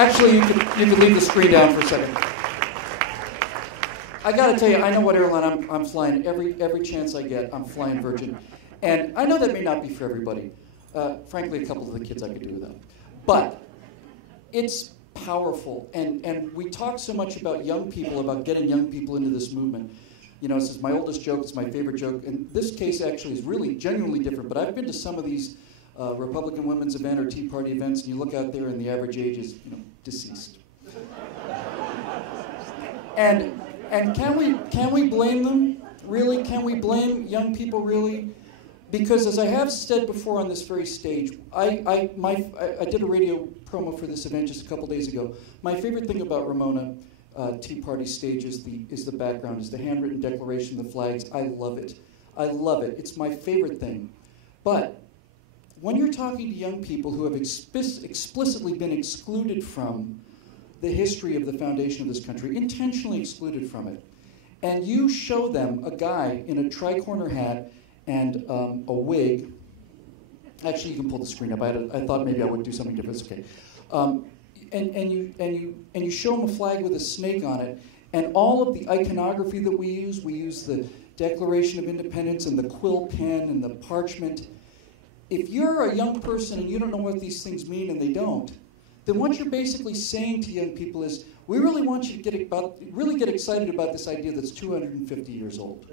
Actually, you can leave the screen down for a second. I got to tell you, I know what airline I'm flying. Every chance I get, I'm flying Virgin. And I know that may not be for everybody. Frankly, a couple of the kids I could do without. But it's powerful. And we talk so much about young people, about getting young people into this movement. You know, this is my oldest joke. It's my favorite joke. And this case actually is really genuinely different. But I've been to some of these Republican women's event or Tea Party events, and you look out there and the average age is, you know, deceased. And can we blame them? Really? Can we blame young people, really? Because as I have said before on this very stage, I did a radio promo for this event just a couple days ago. My favorite thing about Ramona Tea Party stage is the background, is the handwritten declaration, the flags. I love it. I love it. It's my favorite thing. But when you're talking to young people who have explicitly been excluded from the history of the foundation of this country, intentionally excluded from it, and you show them a guy in a tri-corner hat and a wig. Actually, you can pull the screen up. I thought maybe I would do something different. It's okay. And you show them a flag with a snake on it, and all of the iconography that we use the Declaration of Independence and the quill pen and the parchment. If you're a young person and you don't know what these things mean, and they don't, then what you're basically saying to young people is, we really want you to get excited about this idea that's 250 years old.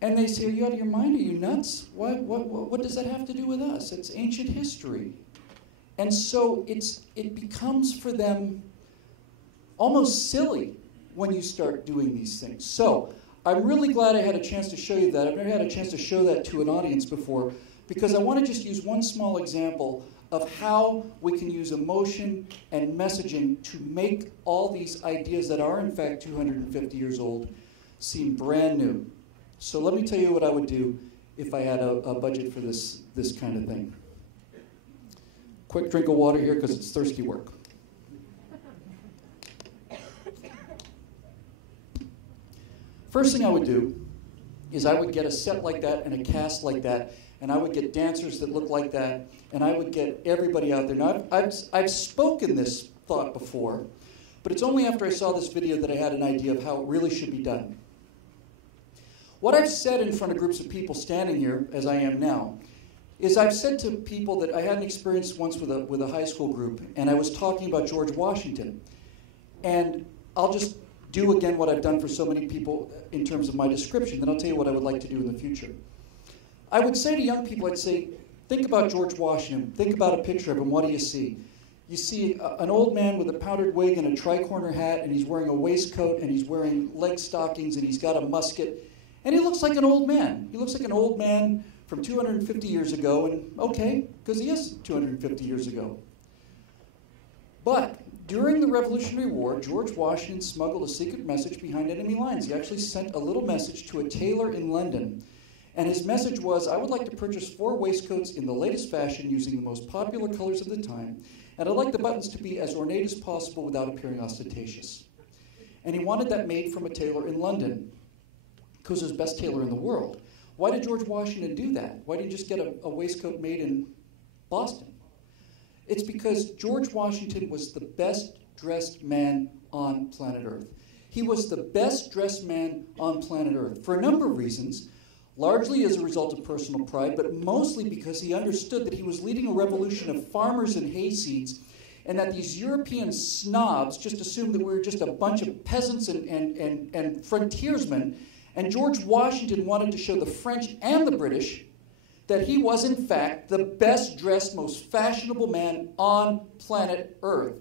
And they say, are you out of your mind? Are you nuts? What does that have to do with us? It's ancient history. And so it becomes for them almost silly when you start doing these things. So I'm really glad I had a chance to show you that. I've never had a chance to show that to an audience before, because I want to just use one small example of how we can use emotion and messaging to make all these ideas that are in fact 250 years old seem brand new. So let me tell you what I would do if I had a budget for this kind of thing. Quick drink of water here because it's thirsty work. First thing I would do is I would get a set like that and a cast like that, and I would get dancers that look like that, and I would get everybody out there. Now, I've spoken this thought before, but it's only after I saw this video that I had an idea of how it really should be done. What I've said in front of groups of people standing here, as I am now, is I've said to people that I had an experience once with a high school group, and I was talking about George Washington. And I'll just do again what I've done for so many people in terms of my description, then I'll tell you what I would like to do in the future. I would say to young people, I'd say, think about George Washington. Think about a picture of him. What do you see? You see an old man with a powdered wig and a tri-corner hat, and he's wearing a waistcoat, and he's wearing leg stockings, and he's got a musket. And he looks like an old man. He looks like an old man from 250 years ago, and okay, because he is 250 years ago. But during the Revolutionary War, George Washington smuggled a secret message behind enemy lines. He actually sent a little message to a tailor in London. And his message was, I would like to purchase 4 waistcoats in the latest fashion using the most popular colors of the time, and I'd like the buttons to be as ornate as possible without appearing ostentatious. And he wanted that made from a tailor in London, because he was the best tailor in the world. Why did George Washington do that? Why didn't he just get a waistcoat made in Boston? It's because George Washington was the best dressed man on planet Earth. He was the best dressed man on planet Earth for a number of reasons, largely as a result of personal pride, but mostly because he understood that he was leading a revolution of farmers and hayseeds, and that these European snobs just assumed that we were just a bunch of peasants and frontiersmen. And George Washington wanted to show the French and the British that he was, in fact, the best-dressed, most fashionable man on planet Earth.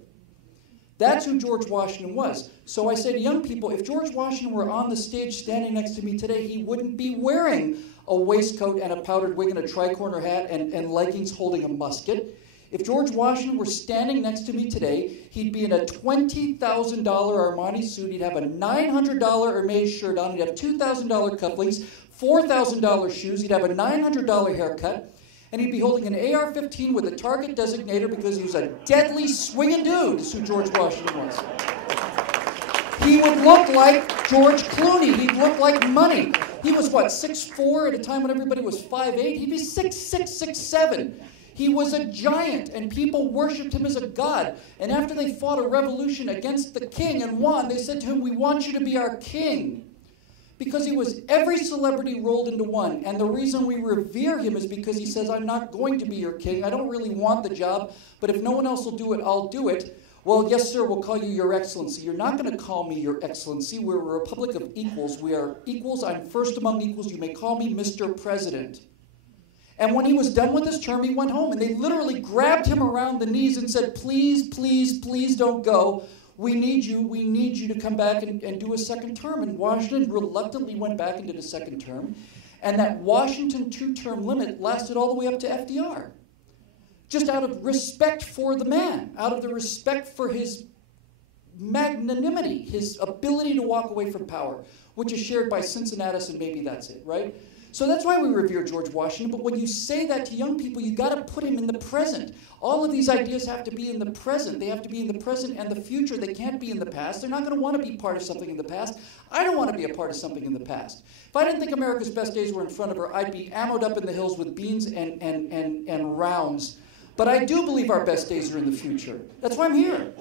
That's who George Washington was. So I say to young people, if George Washington were on the stage standing next to me today, he wouldn't be wearing a waistcoat and a powdered wig and a tri-corner hat and leggings holding a musket. If George Washington were standing next to me today, he'd be in a $20,000 Armani suit, he'd have a $900 Hermes shirt on, he'd have $2,000 cufflinks, $4,000 shoes, he'd have a $900 haircut, and he'd be holding an AR-15 with a target designator because he was a deadly swinging dude, is who George Washington was. He would look like George Clooney, he'd look like money. He was, what, 6'4" at a time when everybody was 5'8"? He'd be 6'6", 6'7". He was a giant, and people worshipped him as a god. And after they fought a revolution against the king and won, they said to him, "We want you to be our king." Because he was every celebrity rolled into one. And the reason we revere him is because he says, "I'm not going to be your king. I don't really want the job, but if no one else will do it, I'll do it." "Well, yes, sir, we'll call you Your Excellency." "You're not going to call me Your Excellency. We're a republic of equals. We are equals. I'm first among equals. You may call me Mr. President." And when he was done with his term, he went home. And they literally grabbed him around the knees and said, "Please, please, please don't go. We need you to come back and do a second term." And Washington reluctantly went back and did a second term. And that Washington 2-term limit lasted all the way up to FDR. Just out of respect for the man, out of the respect for his magnanimity, his ability to walk away from power, which is shared by Cincinnatus, and maybe that's it, right? So that's why we revere George Washington. But when you say that to young people, you got to put him in the present. All of these ideas have to be in the present. They have to be in the present and the future. They can't be in the past. They're not going to want to be part of something in the past. I don't want to be a part of something in the past. If I didn't think America's best days were in front of her, I'd be ammoed up in the hills with beans and rounds. But I do believe our best days are in the future. That's why I'm here.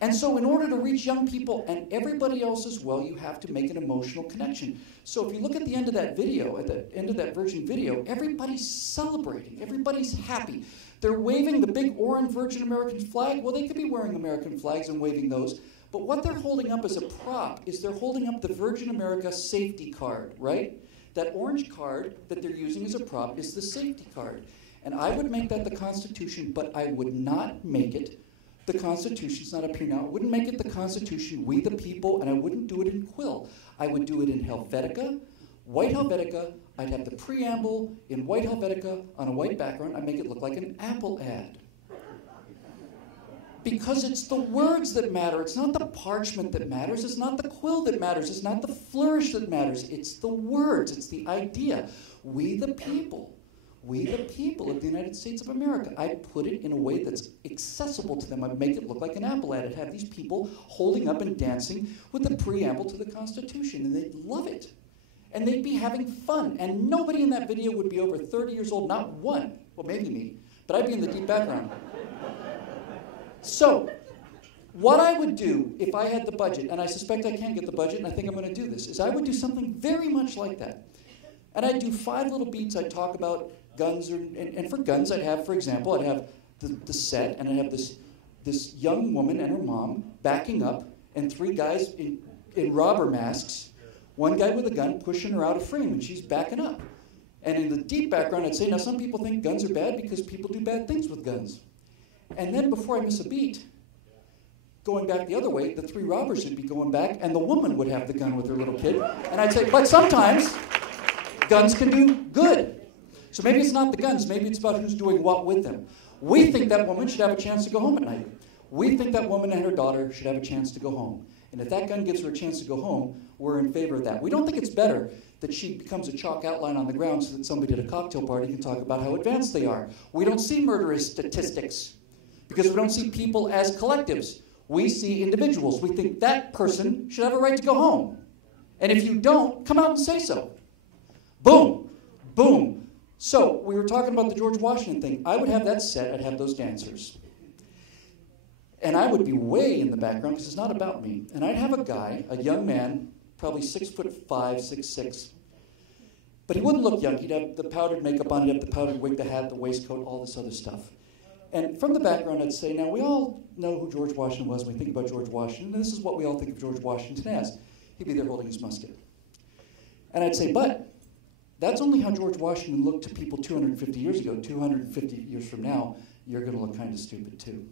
And so in order to reach young people and everybody else as well, you have to make an emotional connection. So if you look at the end of that video, at the end of that Virgin video, everybody's celebrating. Everybody's happy. They're waving the big orange Virgin American flag. Well, they could be wearing American flags and waving those. But what they're holding up as a prop is they're holding up the Virgin America safety card, right? That orange card that they're using as a prop is the safety card. And I would make that the Constitution, but I would not make it the Constitution. It's not up here now. I wouldn't make it the Constitution, we the people, and I wouldn't do it in quill. I would do it in Helvetica, white Helvetica. I'd have the preamble in white Helvetica on a white background. I'd make it look like an Apple ad. Because it's the words that matter. It's not the parchment that matters. It's not the quill that matters. It's not the flourish that matters. It's the words. It's the idea. We the people. We the people of the United States of America. I'd put it in a way that's accessible to them. I'd make it look like an Apple ad. I'd have these people holding up and dancing with the preamble to the Constitution, and they'd love it. And they'd be having fun. And nobody in that video would be over 30 years old, not one. Well, maybe me, but I'd be in the deep background. So, what I would do if I had the budget, and I suspect I can't get the budget, and I think I'm going to do this, is I would do something very much like that. And I'd do 5 little beats. I'd talk about guns, and for guns, I'd have, for example, I'd have the set, and I'd have this young woman and her mom backing up, and 3 guys in robber masks, one guy with a gun pushing her out of frame, and she's backing up. And in the deep background, I'd say, now some people think guns are bad because people do bad things with guns. And then before I miss a beat, going back the other way, the 3 robbers would be going back, and the woman would have the gun with her little kid. And I'd say, but sometimes guns can do good. So maybe it's not the guns, maybe it's about who's doing what with them. We think that woman should have a chance to go home at night. We think that woman and her daughter should have a chance to go home. And if that gun gives her a chance to go home, we're in favor of that. We don't think it's better that she becomes a chalk outline on the ground so that somebody at a cocktail party can talk about how advanced they are. We don't see murder as statistics because we don't see people as collectives. We see individuals. We think that person should have a right to go home. And if you don't, come out and say so. Boom. Boom. So, we were talking about the George Washington thing. I would have that set. I'd have those dancers. And I would be way in the background because it's not about me. And I'd have a guy, a young man, probably 6'5", 6'6". But he wouldn't look young. He'd have the powdered makeup on, he'd have the powdered wig, the hat, the waistcoat, all this other stuff. And from the background, I'd say, now we all know who George Washington was when we think about George Washington. And this is what we all think of George Washington as. He'd be there holding his musket. And I'd say, but that's only how George Washington looked to people 250 years ago. 250 years from now, you're going to look kind of stupid too.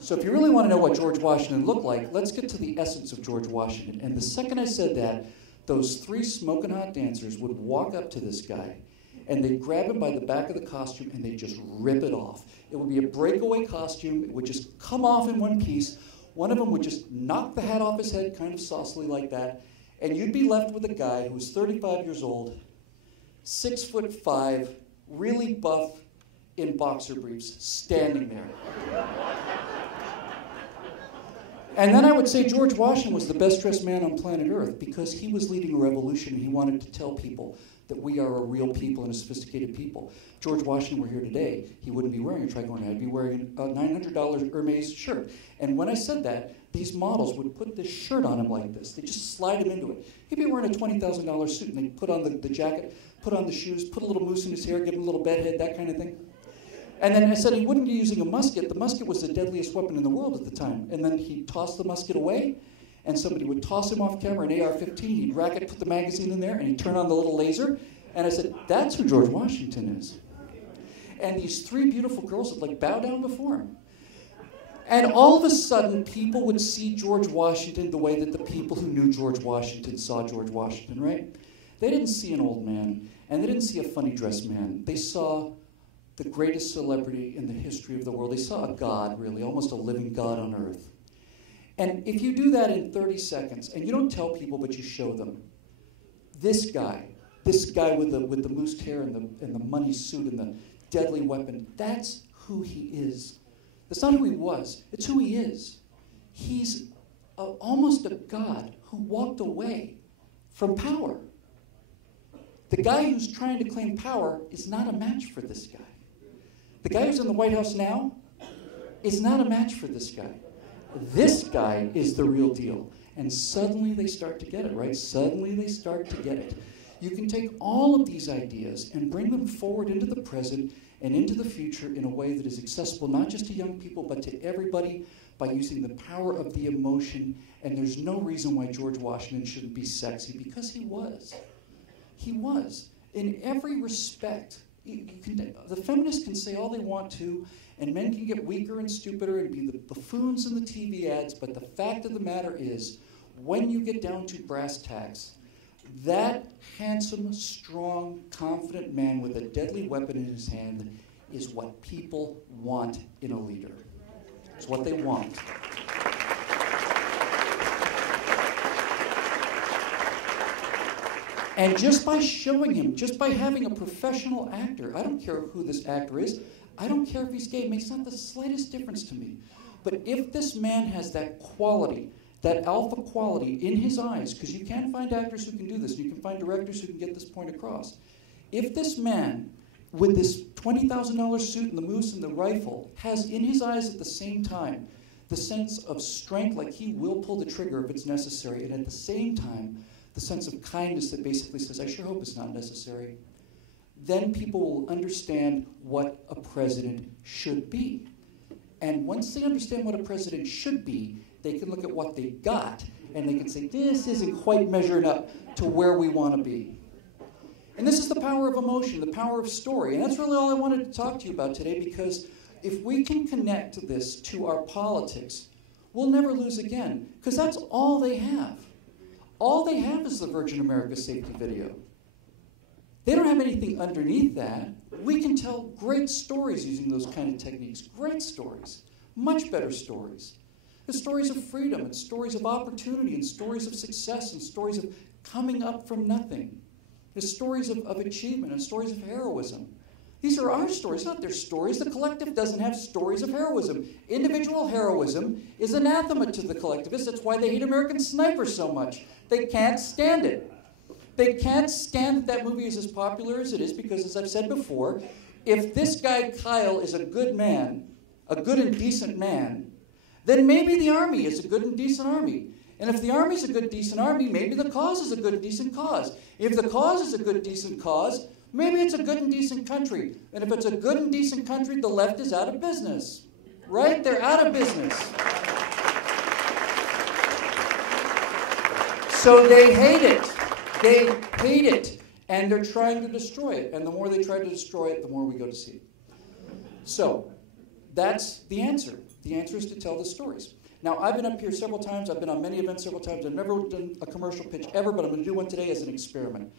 So if you really want to know what George Washington looked like, let's get to the essence of George Washington. And the second I said that, those 3 smoking hot dancers would walk up to this guy, and they'd grab him by the back of the costume, and they'd just rip it off. It would be a breakaway costume. It would just come off in one piece. One of them would just knock the hat off his head, kind of saucily like that, and you'd be left with a guy who was 35 years old, 6'5", really buff, in boxer briefs, standing there. And then I would say George Washington was the best dressed man on planet Earth because he was leading a revolution and he wanted to tell people that we are a real people and a sophisticated people. George Washington were here today, he wouldn't be wearing a tricorn hat. He'd be wearing a $900 Hermes shirt. And when I said that, these models would put this shirt on him like this. They just slide him into it. He'd be wearing a $20,000 suit, and they'd put on the jacket, put on the shoes, put a little mousse in his hair, give him a little bedhead, that kind of thing. And then I said he wouldn't be using a musket. The musket was the deadliest weapon in the world at the time. And then he'd toss the musket away, and somebody would toss him off camera, an AR-15. He'd rack it, put the magazine in there, and he'd turn on the little laser. And I said, that's who George Washington is. And these three beautiful girls would like bow down before him. And all of a sudden, people would see George Washington the way that the people who knew George Washington saw George Washington, right? They didn't see an old man, and they didn't see a funny-dressed man. They saw the greatest celebrity in the history of the world. They saw a god, really, almost a living god on earth. And if you do that in 30 seconds, and you don't tell people, but you show them, this guy with the moosed hair and the money suit and the deadly weapon, that's who he is. That's not who he was. It's who he is. He's almost a god who walked away from power. The guy who's trying to claim power is not a match for this guy. The guy who's in the White House now is not a match for this guy. This guy is the real deal. And suddenly they start to get it, right? Suddenly they start to get it. You can take all of these ideas and bring them forward into the present and into the future in a way that is accessible not just to young people, but to everybody by using the power of the emotion. And there's no reason why George Washington shouldn't be sexy, because he was. He was. In every respect. The feminists can say all they want to, and men can get weaker and stupider and be the buffoons in the TV ads, but the fact of the matter is, when you get down to brass tacks, that handsome, strong, confident man with a deadly weapon in his hand is what people want in a leader. It's what they want. And just by showing him, just by having a professional actor, I don't care who this actor is, I don't care if he's gay, it makes not the slightest difference to me. But if this man has that quality, that alpha quality in his eyes, because you can find actors who can do this, you can find directors who can get this point across. If this man, with this $20,000 suit and the moose and the rifle, has in his eyes at the same time the sense of strength, like he will pull the trigger if it's necessary, and at the same time, the sense of kindness that basically says, I sure hope it's not necessary, then people will understand what a president should be. And once they understand what a president should be, they can look at what they got, and they can say, this isn't quite measuring up to where we want to be. And this is the power of emotion, the power of story. And that's really all I wanted to talk to you about today, because if we can connect this to our politics, we'll never lose again, because that's all they have. All they have is the Virgin America safety video. They don't have anything underneath that. We can tell great stories using those kind of techniques. Great stories. Much better stories. The stories of freedom, and stories of opportunity, and stories of success, and stories of coming up from nothing. The stories of achievement, and stories of heroism. These are our stories, not their stories. The collective doesn't have stories of heroism. Individual heroism is anathema to the collectivists. That's why they hate American Sniper so much. They can't stand it. They can't stand that movie is as popular as it is, because, as I've said before, if this guy Kyle is a good man, a good and decent man, then maybe the army is a good and decent army. And if the army is a good, decent army, maybe the cause is a good, decent cause. If the cause is a good, decent cause, maybe it's a good and decent country. And if it's a good and decent country, the left is out of business. Right? They're out of business. So they hate it. They hate it. And they're trying to destroy it. And the more they try to destroy it, the more we go to see it. So that's the answer. The answer is to tell the stories. Now, I've been up here several times. I've been on many events several times. I've never done a commercial pitch ever, but I'm going to do one today as an experiment.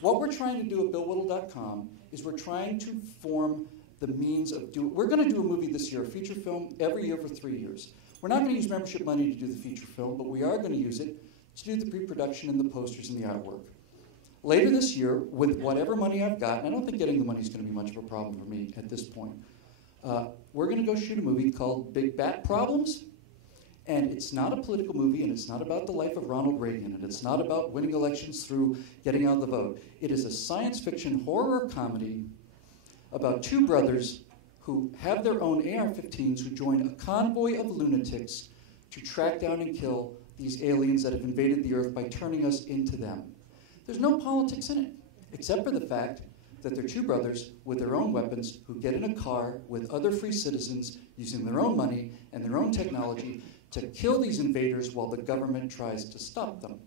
What we're trying to do at BillWhittle.com is we're trying to form the means of doing... We're going to do a movie this year, a feature film, every year for 3 years. We're not going to use membership money to do the feature film, but we are going to use it to do the pre-production and the posters and the artwork. Later this year, with whatever money I've got, and I don't think getting the money is going to be much of a problem for me at this point, we're going to go shoot a movie called Big Bat Problems. And it's not a political movie, and it's not about the life of Ronald Reagan, and it's not about winning elections through getting out the vote. It is a science fiction horror comedy about two brothers who have their own AR-15s who join a convoy of lunatics to track down and kill these aliens that have invaded the Earth by turning us into them. There's no politics in it, except for the fact that they're two brothers with their own weapons who get in a car with other free citizens using their own money and their own technology to kill these invaders while the government tries to stop them.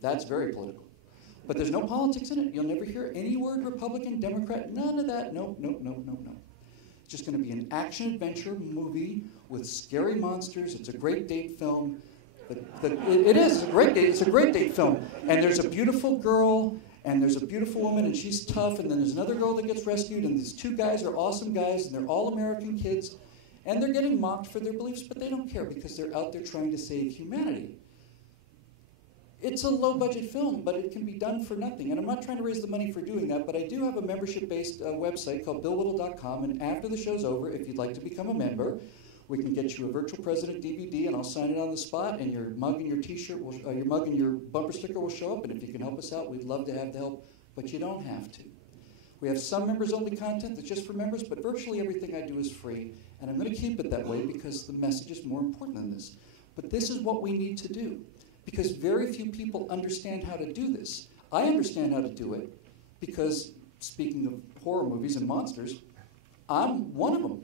That's very political. But there's no politics in it. You'll never hear any word Republican, Democrat, none of that. No, no, no, no, no. It's just going to be an action-adventure movie with scary monsters. It's a great date film. It is a great date. It's a great date film. And there's a beautiful girl, and there's a beautiful woman, and she's tough, and then there's another girl that gets rescued, and these two guys are awesome guys, and they're all American kids, and they're getting mocked for their beliefs, but they don't care because they're out there trying to save humanity. It's a low-budget film, but it can be done for nothing. And I'm not trying to raise the money for doing that, but I do have a membership-based website called BillWhittle.com, and after the show's over, if you'd like to become a member, we can get you a Virtual President DVD, and I'll sign it on the spot, and your mug and your T-shirt, your mug and your bumper sticker will show up, and if you can help us out, we'd love to have the help, but you don't have to. We have some members-only content that's just for members, but virtually everything I do is free, and I'm going to keep it that way because the message is more important than this. But this is what we need to do, because very few people understand how to do this. I understand how to do it because, speaking of horror movies and monsters, I'm one of them.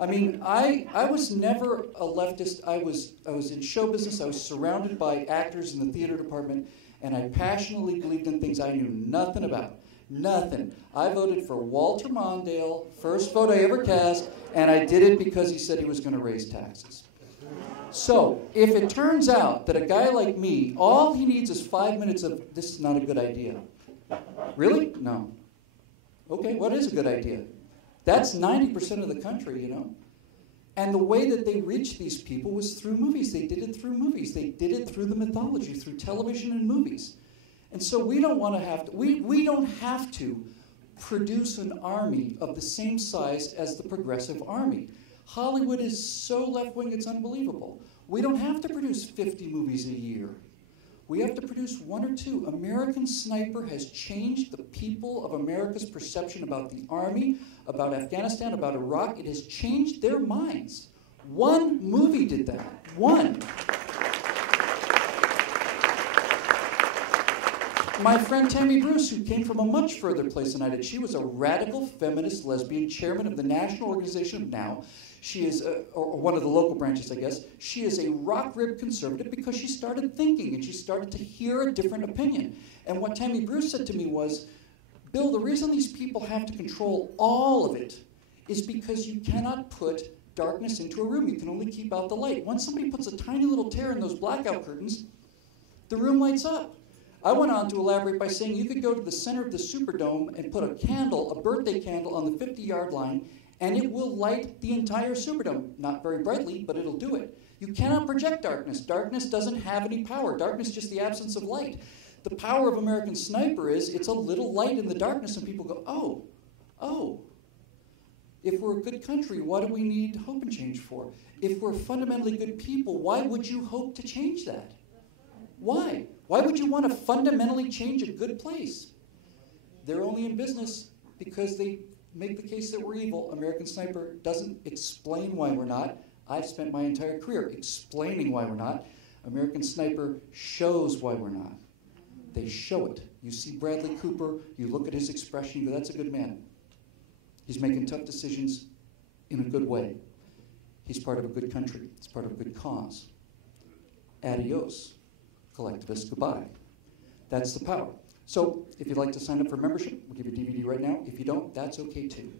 I mean, I was never a leftist. I was in show business. I was surrounded by actors in the theater department, and I passionately believed in things I knew nothing about. Nothing. I voted for Walter Mondale, first vote I ever cast, and I did it because he said he was going to raise taxes. So, if it turns out that a guy like me, all he needs is 5 minutes of, this is not a good idea. Really? No. Okay, what is a good idea? That's 90% of the country, you know. And the way that they reached these people was through movies. They did it through movies. They did it through the mythology, through television and movies. And so we don't want to have to, we don't have to produce an army of the same size as the Progressive Army. Hollywood is so left-wing, it's unbelievable. We don't have to produce 50 movies a year. We have to produce 1 or 2. American Sniper has changed the people of America's perception about the Army, about Afghanistan, about Iraq. It has changed their minds. One movie did that. One. My friend Tammy Bruce, who came from a much further place than I did, she was a radical feminist lesbian, chairman of the National Organization of Now. She is, or one of the local branches, I guess. She is a rock-ribbed conservative because she started thinking and she started to hear a different opinion. And what Tammy Bruce said to me was, Bill, the reason these people have to control all of it is because you cannot put darkness into a room. You can only keep out the light. Once somebody puts a tiny little tear in those blackout curtains, the room lights up. I went on to elaborate by saying you could go to the center of the Superdome and put a candle, a birthday candle, on the 50-yard line, and it will light the entire Superdome. Not very brightly, but it'll do it. You cannot project darkness. Darkness doesn't have any power. Darkness is just the absence of light. The power of American Sniper is it's a little light in the darkness, and people go, oh. If we're a good country, what do we need hope and change for? If we're fundamentally good people, why would you hope to change that? Why? Why would you want to fundamentally change a good place? They're only in business because they make the case that we're evil. American Sniper doesn't explain why we're not. I've spent my entire career explaining why we're not. American Sniper shows why we're not. They show it. You see Bradley Cooper, you look at his expression, you go, that's a good man. He's making tough decisions in a good way. He's part of a good country. It's part of a good cause. Adios. Collectivists, goodbye. That's the power. So if you'd like to sign up for membership, we'll give you a DVD right now. If you don't, that's okay too.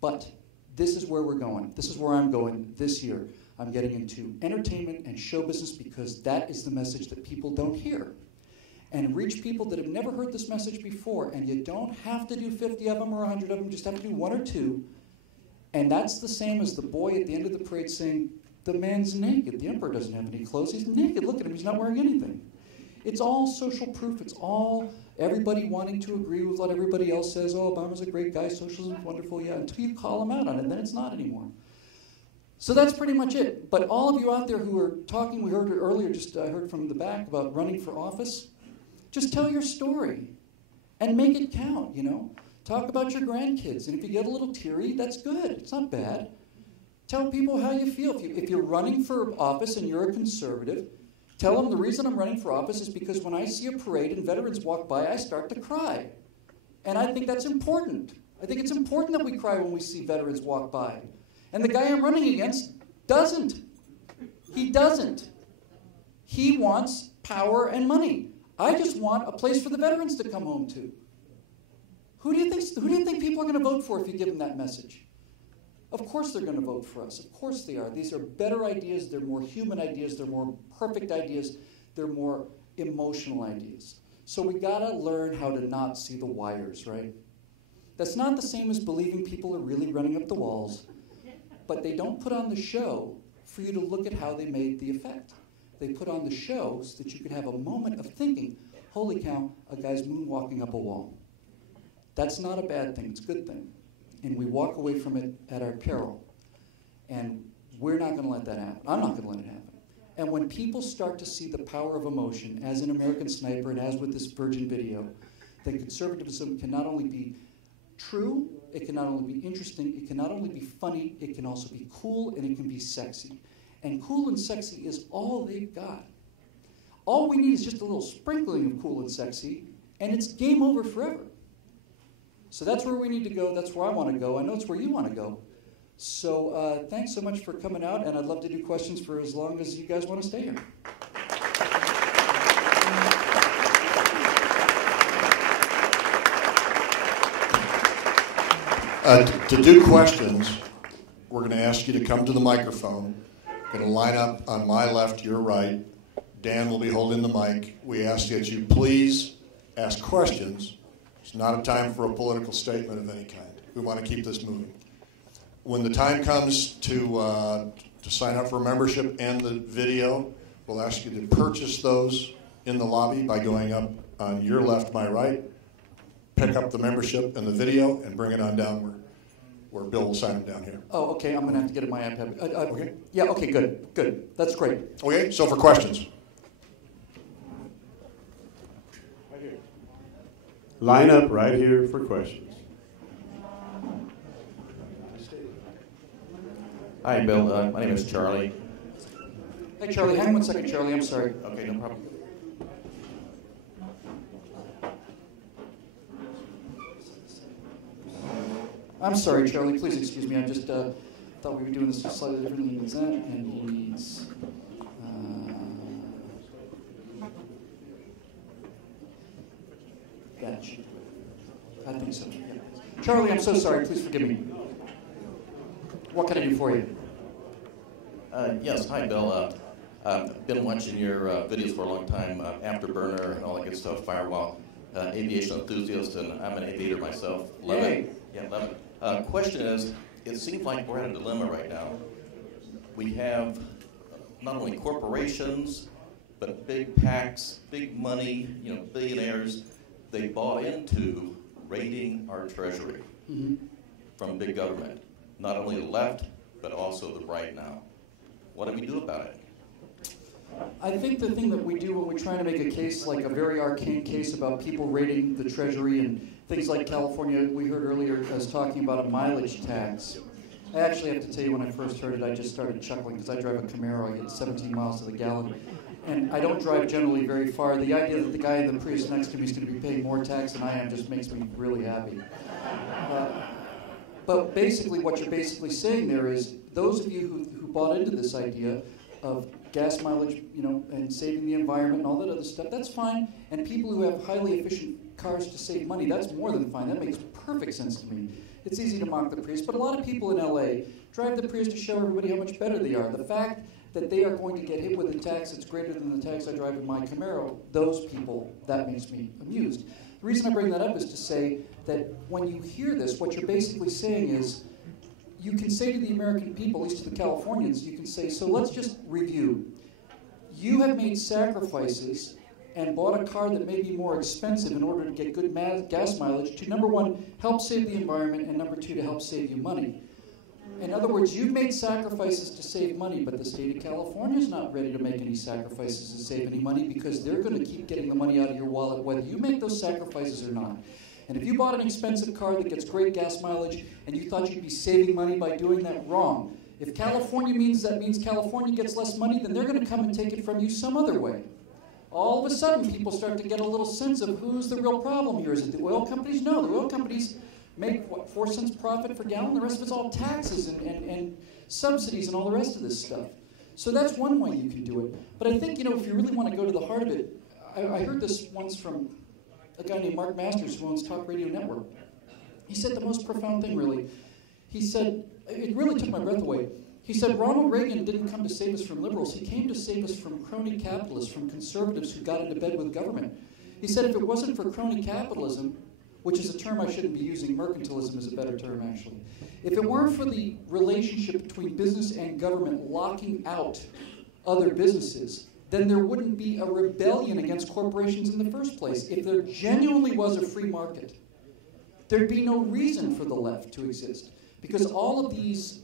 But this is where we're going. This is where I'm going this year. I'm getting into entertainment and show business because that is the message that people don't hear. And reach people that have never heard this message before. And you don't have to do 50 of them or 100 of them. You just have to do 1 or 2. And that's the same as the boy at the end of the parade saying, the man's naked. The emperor doesn't have any clothes. He's naked. Look at him. He's not wearing anything. It's all social proof. It's all everybody wanting to agree with what everybody else says. Oh, Obama's a great guy. Socialism's wonderful. Yeah, until you call him out on it, then it's not anymore. So that's pretty much it. But all of you out there who are talking, we heard it earlier, I heard from the back about running for office, just tell your story and make it count, you know. Talk about your grandkids, and if you get a little teary, that's good. It's not bad. Tell people how you feel. If you're running for office and you're a conservative, tell them the reason I'm running for office is because when I see a parade and veterans walk by, I start to cry. And I think that's important. I think it's important that we cry when we see veterans walk by. And the guy I'm running against doesn't. He doesn't. He wants power and money. I just want a place for the veterans to come home to. Who do you think people are going to vote for if you give them that message? Of course they're going to vote for us. Of course they are. These are better ideas. They're more human ideas. They're more perfect ideas. They're more emotional ideas. So we got to learn how to not see the wires, right? That's not the same as believing people are really running up the walls, but they don't put on the show for you to look at how they made the effect. They put on the show so that you could have a moment of thinking, holy cow, a guy's moonwalking up a wall. That's not a bad thing. It's a good thing. And we walk away from it at our peril. And we're not going to let that happen. I'm not going to let it happen. And when people start to see the power of emotion, as in American Sniper and as with this Virgin video, then conservatism can not only be true, it can not only be interesting, it can not only be funny, it can also be cool, and it can be sexy. And cool and sexy is all they've got. All we need is just a little sprinkling of cool and sexy, and it's game over forever. So that's where we need to go. That's where I want to go. I know it's where you want to go. So thanks so much for coming out, and I'd love to do questions for as long as you guys want to stay here. To do questions, we're going to ask you to come to the microphone. Going to line up on my left, your right. Dan will be holding the mic. We ask that you please ask questions. It's not a time for a political statement of any kind. We want to keep this moving. When the time comes to sign up for membership and the video, we'll ask you to purchase those in the lobby by going up on your left, my right, pick up the membership and the video, and bring it on down where Bill will sign them down here. Oh, okay. I'm going to have to get in my iPad. Okay. Yeah, okay, good. That's great. Okay, so for questions. Line up right here for questions. Hi, Bill. My name is Charlie. Hey, Charlie. Hang on 1 second, Charlie. I'm sorry. Okay, no problem. I'm sorry, Charlie. Please excuse me. I just thought we were doing this slightly differently. He needs that, and he needs... that should do it. I think so. Yeah. Charlie, I'm so sorry. Please forgive me. What can I do for you? Yes, hi, Bill. I've been watching your videos for a long time, Afterburner and all that good stuff, Firewall, aviation enthusiast, and I'm an aviator myself. Love it. Yeah, love it. Question is, it seems like we're at a dilemma right now. We have not only corporations, but big PACs, big money, billionaires. They bought into raiding our treasury from big government. Not only the left, but also the right now. What do we do about it? I think the thing that we do when we're trying to make a case, like a very arcane case about people raiding the treasury and things like California, we heard earlier us talking about a mileage tax. I actually have to tell you, when I first heard it, I just started chuckling because I drive a Camaro. I get 17 miles to the gallon. And I don't drive generally very far. The idea that the guy in the Prius next to me is going to be paying more tax than I am just makes me really happy. But basically, what you're basically saying there is, those of you who bought into this idea of gas mileage, and saving the environment and all that other stuff, that's fine. And people who have highly efficient cars to save money, that's more than fine. That makes perfect sense to me. It's easy to mock the Prius, but a lot of people in LA drive the Prius to show everybody how much better they are. The fact that they are going to get hit with a tax that's greater than the tax I drive in my Camaro, those people, that makes me amused. The reason I bring that up is to say that when you hear this, what you're basically saying is, you can say to the American people, at least to the Californians, you can say, so let's just review. You have made sacrifices and bought a car that may be more expensive in order to get good gas mileage to, number one, help save the environment, and number two, to help save you money. In other words, you've made sacrifices to save money, but the state of California is not ready to make any sacrifices to save any money because they're going to keep getting the money out of your wallet whether you make those sacrifices or not. And if you bought an expensive car that gets great gas mileage and you thought you'd be saving money by doing that, wrong. If California means California gets less money, then they're going to come and take it from you some other way. All of a sudden, people start to get a little sense of who's the real problem here. Is it the oil companies? No, the oil companies make, 4 cents profit per gallon? The rest of it's all taxes and subsidies and all the rest of this stuff. So that's one way you can do it. But I think, if you really want to go to the heart of it, I heard this once from a guy named Mark Masters who owns Talk Radio Network. He said the most profound thing, really. He said, it really took my breath away. He said, Ronald Reagan didn't come to save us from liberals. He came to save us from crony capitalists, from conservatives who got into bed with government. He said if it wasn't for crony capitalism, which is a term I shouldn't be using, mercantilism is a better term, actually. If it weren't for the relationship between business and government locking out other businesses, then there wouldn't be a rebellion against corporations in the first place. If there genuinely was a free market, there'd be no reason for the left to exist. Because all of these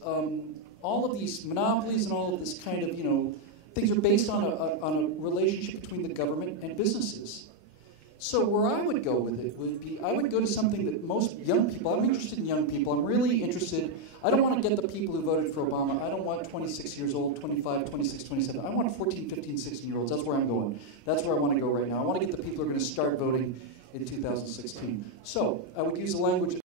monopolies and all of this kind of, things are based on a relationship between the government and businesses. So where I would go with it would be, I would go to something that most young people, I'm interested in young people, I'm really interested, I don't want to get the people who voted for Obama, I don't want 26 years old, 25, 26, 27, I want 14, 15, 16-year-olds, that's where I'm going. That's where I want to go right now. I want to get the people who are going to start voting in 2016. So I would use the language